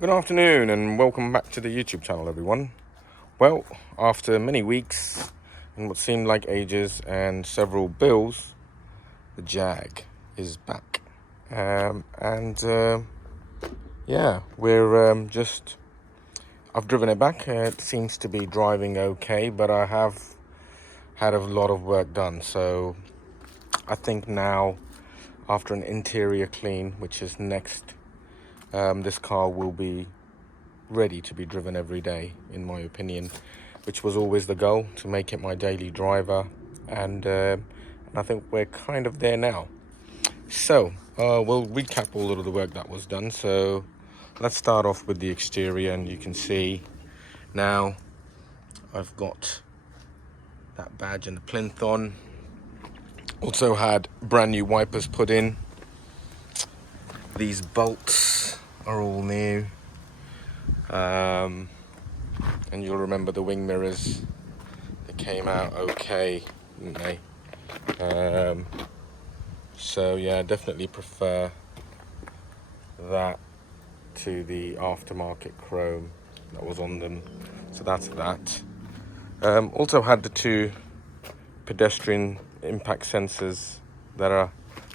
Good afternoon and welcome back to the YouTube channel, everyone. Well, after many weeks and what seemed like ages and several bills, the Jag is back. Yeah, I've driven it back. It seems to be driving okay, but I have had a lot of work done. So I think now, after an interior clean, which is next, this car will be ready to be driven every day, in my opinion, which was always the goal, to make it my daily driver. And I think we're kind of there now. So we'll recap all of the work that was done. So let's start off with the exterior, and you can see now I've got that badge and the plinth on. Also had brand new wipers put in. These bolts are all new. And you'll remember the wing mirrors. They came out okay, didn't they? So yeah, definitely prefer that to the aftermarket chrome that was on them. So that's that. Also had the two pedestrian impact sensors that are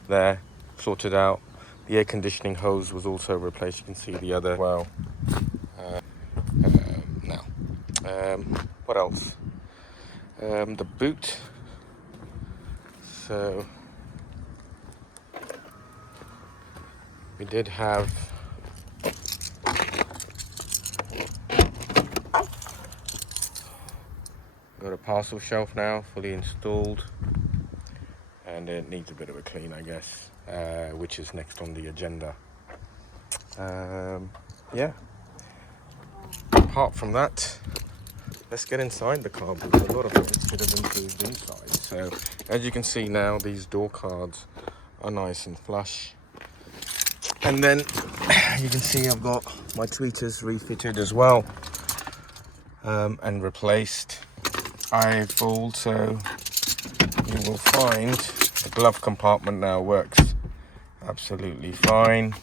there sorted out. The air conditioning hose was also replaced. You can see the other well. What else? The boot. So we did have got a parcel shelf now, fully installed, and it needs a bit of a clean, I guess, which is next on the agenda. Yeah. Apart from that, let's get inside the car, because a lot of it could have improved inside. So as you can see now, these door cards are nice and flush. And then you can see I've got my tweeters refitted as well, and replaced. I've also, you will find, the glove compartment now works absolutely fine.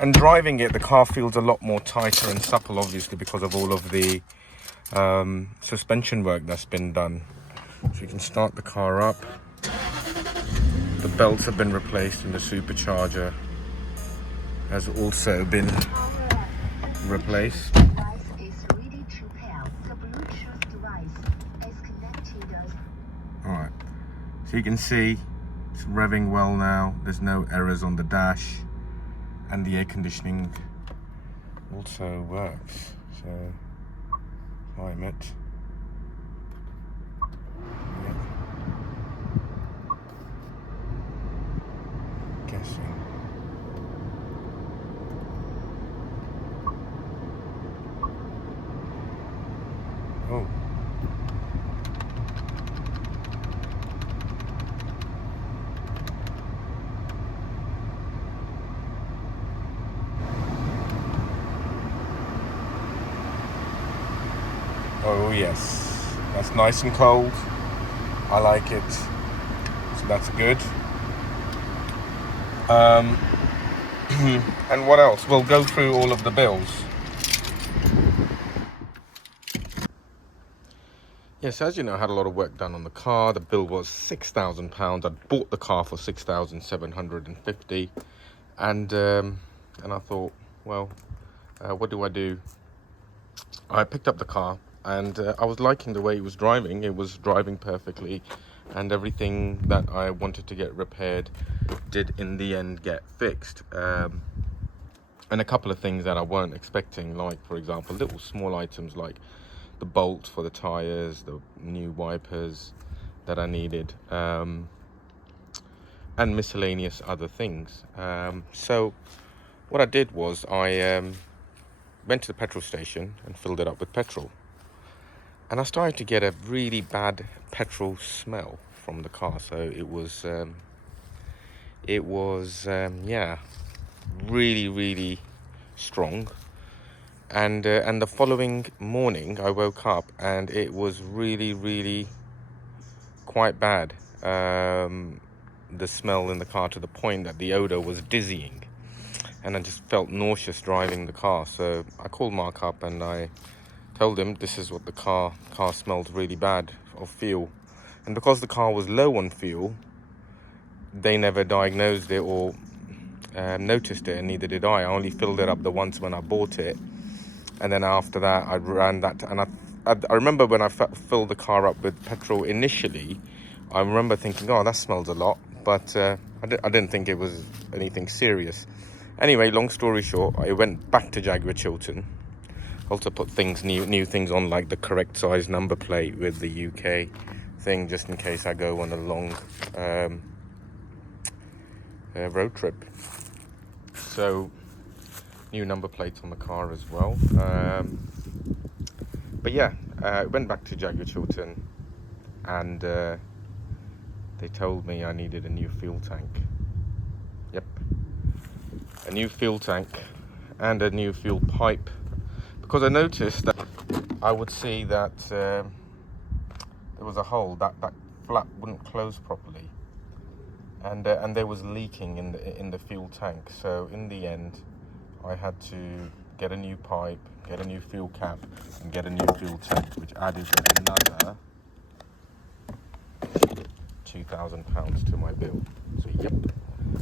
And driving it, the car feels a lot more tighter and supple, obviously, because of all of the suspension work that's been done. So you can start the car up. The belts have been replaced, and the supercharger has also been replaced. Alright, so you can see it's revving well now. There's no errors on the dash, and the air conditioning also works. So climb it. Yeah. Guessing. Oh. Oh yes, that's nice and cold. I like it. So that's good. And what else? We'll go through all of the bills. Yes, as you know, I had a lot of work done on the car. The bill was £6,000. I'd bought the car for £6,750, and I thought, well, what do I do? I picked up the car, and I was liking the way it was driving. It was driving perfectly, and everything that I wanted to get repaired did in the end get fixed. And a couple of things that I weren't expecting, like, for example, little small items like the bolt for the tires, the new wipers that I needed, and miscellaneous other things. So what I did was I went to the petrol station and filled it up with petrol. And I started to get a really bad petrol smell from the car. So it was yeah, really strong. And the following morning I woke up and it was really quite bad. The smell in the car, to the point that the odor was dizzying. and I just felt nauseous driving the car. So I called Mark up and I told him this is what the car smelled really bad of fuel. And because the car was low on fuel, they never diagnosed it or noticed it, and neither did I. I only filled it up the once when I bought it, and then after that I ran that, and I remember when I filled the car up with petrol initially, I remember thinking, oh, that smells a lot, but I didn't think it was anything serious. Anyway, long story short, I went back to Jaguar Chiltern. Also put new things on, like the correct size number plate with the UK thing, just in case I go on a long road trip. So new number plates on the car as well. But yeah, went back to Jaguar Chiltern, and they told me I needed a new fuel tank. Yep, a new fuel tank and a new fuel pipe, because I noticed that I would see that there was a hole, that flap wouldn't close properly, and there was leaking in the fuel tank. So in the end, I had to get a new pipe, get a new fuel cap, and get a new fuel tank, which added another £2,000 to my bill. So yep,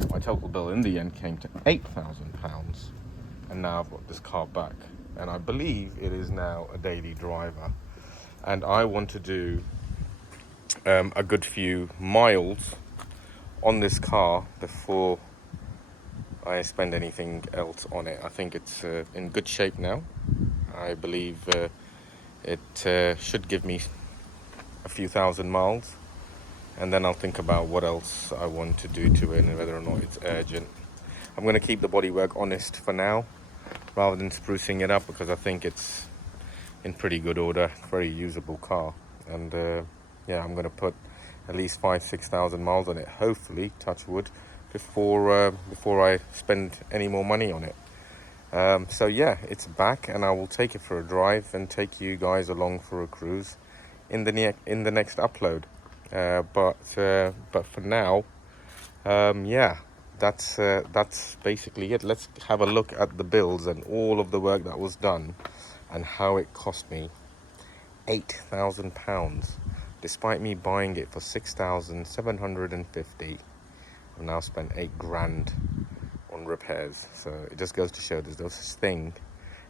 my total bill in the end came to £8,000, and now I've got this car back, and I believe it is now a daily driver, and I want to do a good few miles on this car before I spend anything else on it. I think it's in good shape now. I believe it should give me a few thousand miles, and then I'll think about what else I want to do to it and whether or not it's urgent. I'm going to keep the bodywork honest for now, rather than sprucing it up, because I think it's in pretty good order. Very usable car, and yeah, I'm going to put at least 5,000-6,000 miles on it, hopefully, touch wood, before I spend any more money on it. So yeah, it's back, and I will take it for a drive and take you guys along for a cruise in the next upload. But for now, yeah, that's basically it. Let's have a look at the bills and all of the work that was done, and how it cost me £8,000, despite me buying it for 6,750. I've now spent £8,000 on repairs. So it just goes to show there's no such thing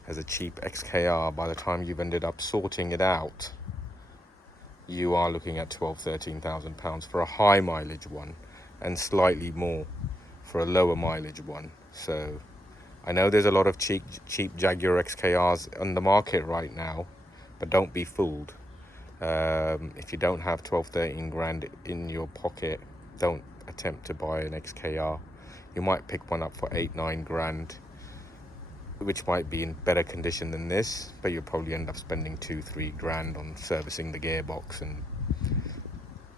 as a cheap XKR. By the time you've ended up sorting it out, you are looking at £12,000-13,000 for a high mileage one, and slightly more for a lower mileage one. So I know there's a lot of cheap Jaguar XKRs on the market right now, but don't be fooled. If you don't have 12-13 grand in your pocket, don't attempt to buy an XKR. You might pick one up for 8-9 grand, which might be in better condition than this, but you'll probably end up spending 2-3 grand on servicing the gearbox and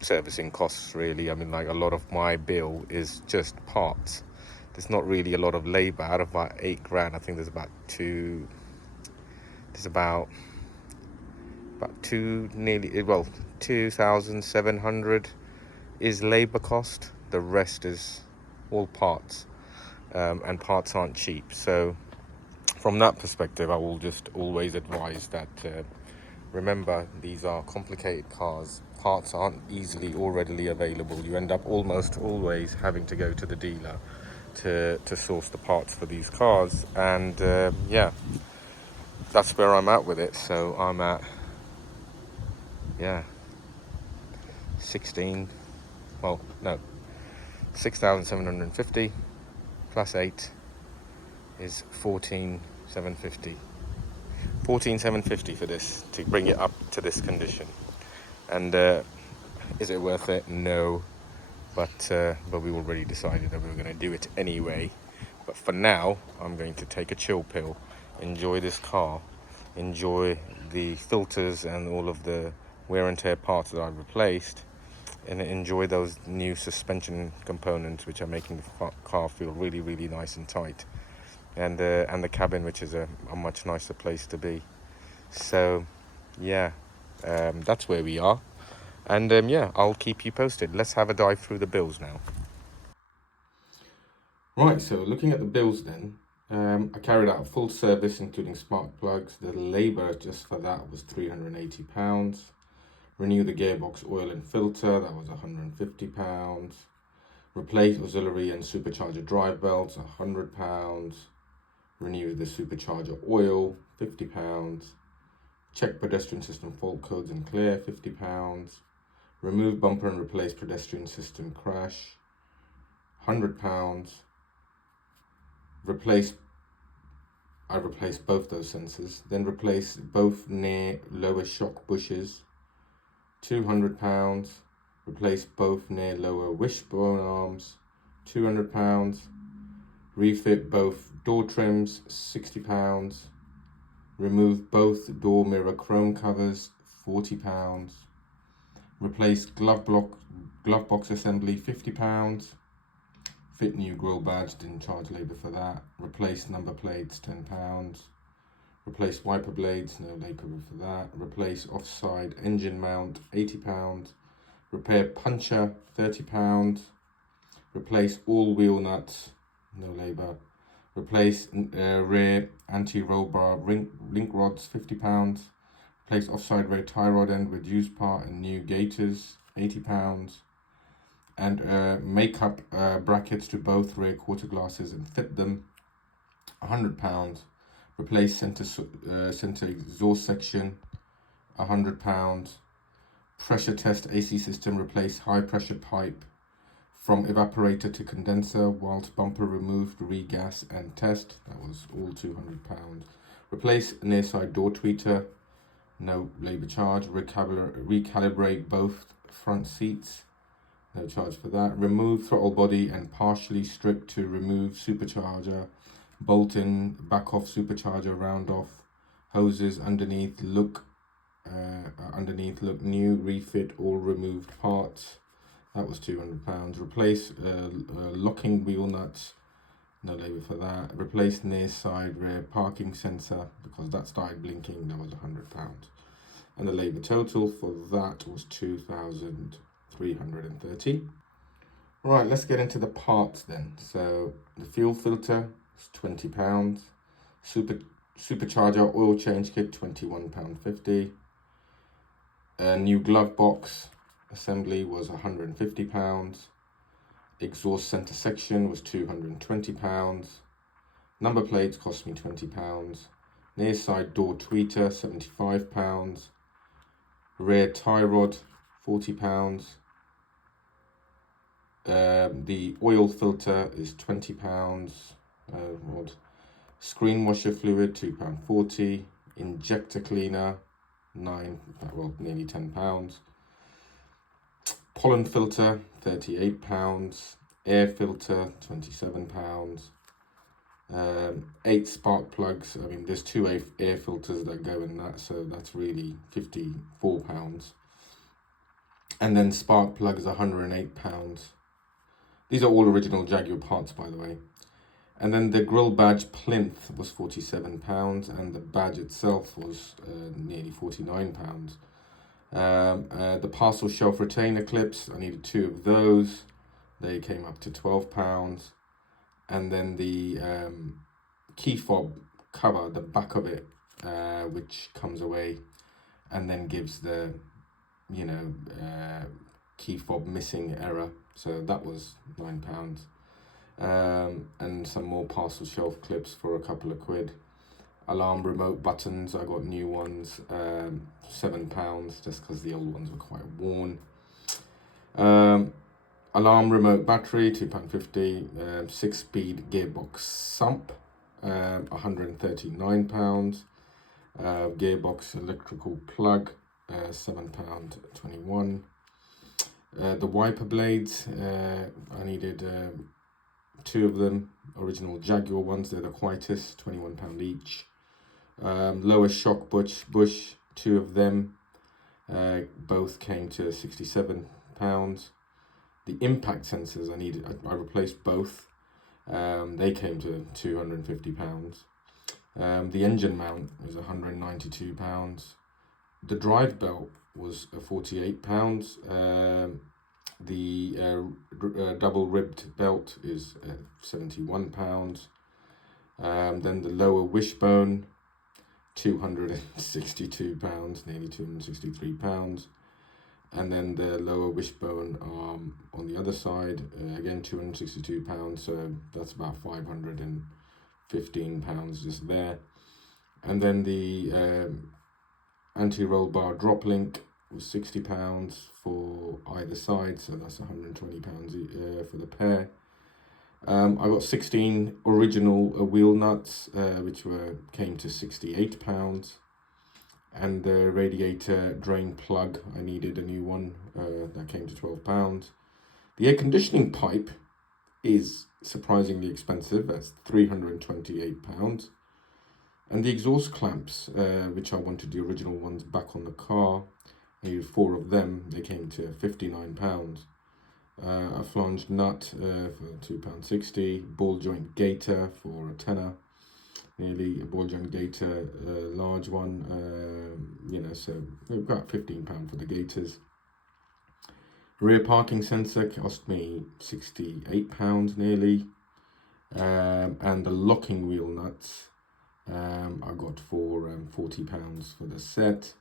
servicing costs, really. I mean, like, a lot of my bill is just parts. There's not really a lot of labor. Out of about 8 grand, I think there's about 2,700 is labor cost. The rest is all parts, and parts aren't cheap. So from that perspective, I will just always advise that remember, these are complicated cars. Parts aren't easily or readily available. You end up almost always having to go to the dealer to source the parts for these cars, and yeah, that's where I'm at with it. So I'm at 6,750 plus 8 is 14,750. 14,750 for this, to bring it up to this condition. And is it worth it? No, but we already decided that we were going to do it anyway. But for now, I'm going to take a chill pill, enjoy this car, enjoy the filters and all of the wear and tear parts that I've replaced, and enjoy those new suspension components, which are making the car feel really, really nice and tight, and the cabin, which is a much nicer place to be. So yeah, that's where we are, and yeah, I'll keep you posted. Let's have a dive through the bills now. Right, so looking at the bills then, I carried out a full service including spark plugs. The labour just for that was £380. Renew the gearbox oil and filter, that was £150. Replace auxiliary and supercharger drive belts, £100. Renew the supercharger oil, £50. Check pedestrian system fault codes and clear, £50. Remove bumper and replace pedestrian system crash, £100. I replaced both those sensors. Then replace both near lower shock bushes, £200. Replace both near lower wishbone arms, £200. Refit both door trims, £60. Remove both door mirror chrome covers, £40. Replace glove box assembly, £50. Fit new grill badge, didn't charge labour for that. Replace number plates, £10. Replace wiper blades, no labour for that. Replace offside engine mount, £80. Repair puncher, £30. Replace all wheel nuts, no labour. Replace rear anti-roll bar link rods, £50. Replace offside rear tie rod end with used part and new gaiters, £80. And make up brackets to both rear quarter glasses and fit them, £100. Replace center exhaust section, £100. Pressure test AC system, replace high pressure pipe from evaporator to condenser whilst bumper removed, regas and test, that was all £200. Replace near side door tweeter, no labour charge. Recalibrate both front seats, no charge for that. Remove throttle body and partially strip to remove supercharger, bolt in, back off supercharger, round off hoses underneath, look new. Refit all removed parts, that was £200. Replace locking wheel nuts, no labour for that. Replace near side rear parking sensor because that started blinking, that was £100. And the labour total for that was £2,330. Right, let's get into the parts then. So the fuel filter is £20. Supercharger oil change kit, £21.50. A new glove box assembly was £150. Exhaust center section was £220. Number plates cost me £20. Near side door tweeter, £75. Rear tie rod, £40. The oil filter is £20. Screen washer fluid, £2.40. Injector cleaner, nearly £10. Pollen filter, £38. Air filter, £27. 8 spark plugs. I mean, there's 2 air filters that go in that, so that's really £54. And then spark plugs, £108. These are all original Jaguar parts, by the way. And then the grill badge plinth was £47, and the badge itself was nearly £49. The parcel shelf retainer clips, I needed 2 of those. They came up to £12. And then the key fob cover, the back of it, which comes away and then gives the, key fob missing error. So that was £9. And some more parcel shelf clips for a couple of quid. Alarm remote buttons, I got new ones, £7, just because the old ones were quite worn. Alarm remote battery, £2.50. 6-speed gearbox sump, £139. Gearbox electrical plug, £7.21. The wiper blades, I needed 2 of them, original Jaguar ones, they're the quietest, £21 each. Lower shock bush, 2 of them, both came to £67. The impact sensors I replaced both, they came to £250. The engine mount was £192. The drive belt was £48. The double ribbed belt is £71. Then the lower wishbone, £262, nearly £263. And then the lower wishbone on the other side, again £262, so that's about £515 just there. And then the anti-roll bar drop link was £60 for either side, so that's £120 for the pair. I got 16 original wheel nuts, which came to £68. And the radiator drain plug, I needed a new one, that came to £12. The air conditioning pipe is surprisingly expensive, that's £328. And the exhaust clamps, which I wanted the original ones back on the car, I needed 4 of them, they came to £59. A flanged nut for £2.60, ball joint gaiter for a tenner. Nearly a ball joint gaiter, large one, so we've got £15 for the gaiters. Rear parking sensor cost me £68 nearly, and the locking wheel nuts I got for £40 for the set.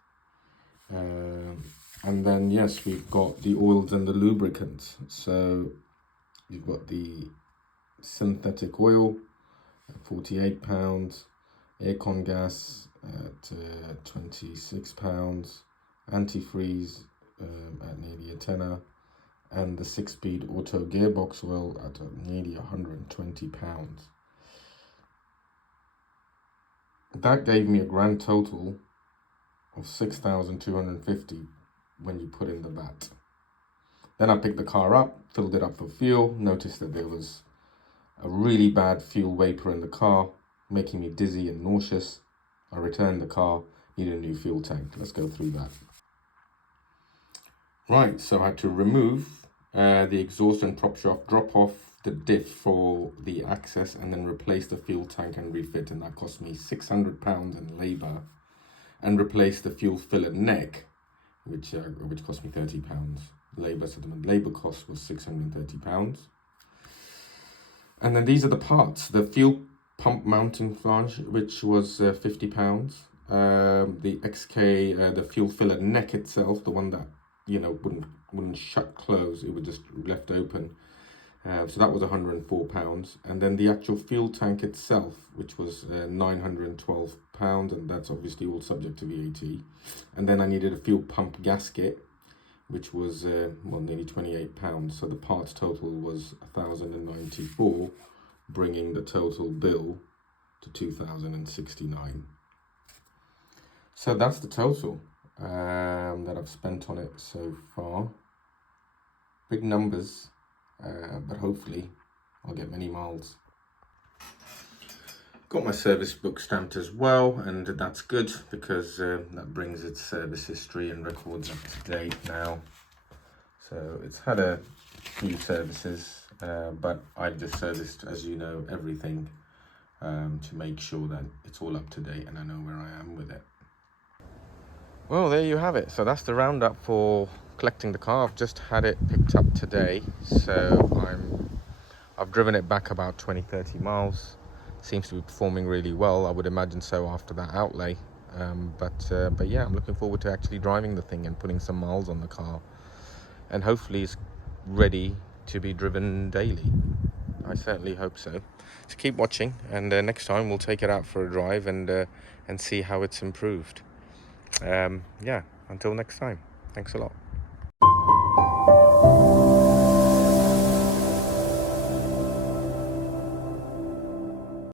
And then yes, we've got the oils and the lubricants. So you've got the synthetic oil, £48, aircon gas at £26, antifreeze at nearly a tenner, and the 6-speed auto gearbox oil at nearly £120. That gave me a grand total of £6,250 when you put in the VAT. Then I picked the car up, filled it up for fuel, noticed that there was a really bad fuel vapor in the car, making me dizzy and nauseous. I returned the car, needed a new fuel tank. Let's go through that. Right, so I had to remove the exhaust and prop shaft, drop off the diff for the access, and then replace the fuel tank and refit, and that cost me £600 in labour, and replace the fuel filler neck, which cost me £30 labour. So the labour cost was £630. And then these are the parts: the fuel pump mounting flange, which was £50. The XK, the fuel filler neck itself, the one that wouldn't shut close, it was just left open. So that was £104. And then the actual fuel tank itself, which was £912, and that's obviously all subject to VAT. And then I needed a fuel pump gasket, which was nearly £28. So the parts total was £1,094, bringing the total bill to £2,069. So that's the total that I've spent on it so far. Big numbers, but hopefully I'll get many miles. Got my service book stamped as well, and that's good because that brings its service history and records up to date now. So it's had a few services, but I've just serviced, as you know, everything to make sure that it's all up to date and I know where I am with it. Well, there you have it. So that's the roundup for collecting the car. I've just had it picked up today, so I've driven it back about 20-30 miles. Seems to be performing really well. I would imagine so after that outlay. But yeah, I'm looking forward to actually driving the thing and putting some miles on the car, and hopefully it's ready to be driven daily. I certainly hope so. So keep watching, and next time we'll take it out for a drive and see how it's improved. Yeah, until next time, thanks a lot.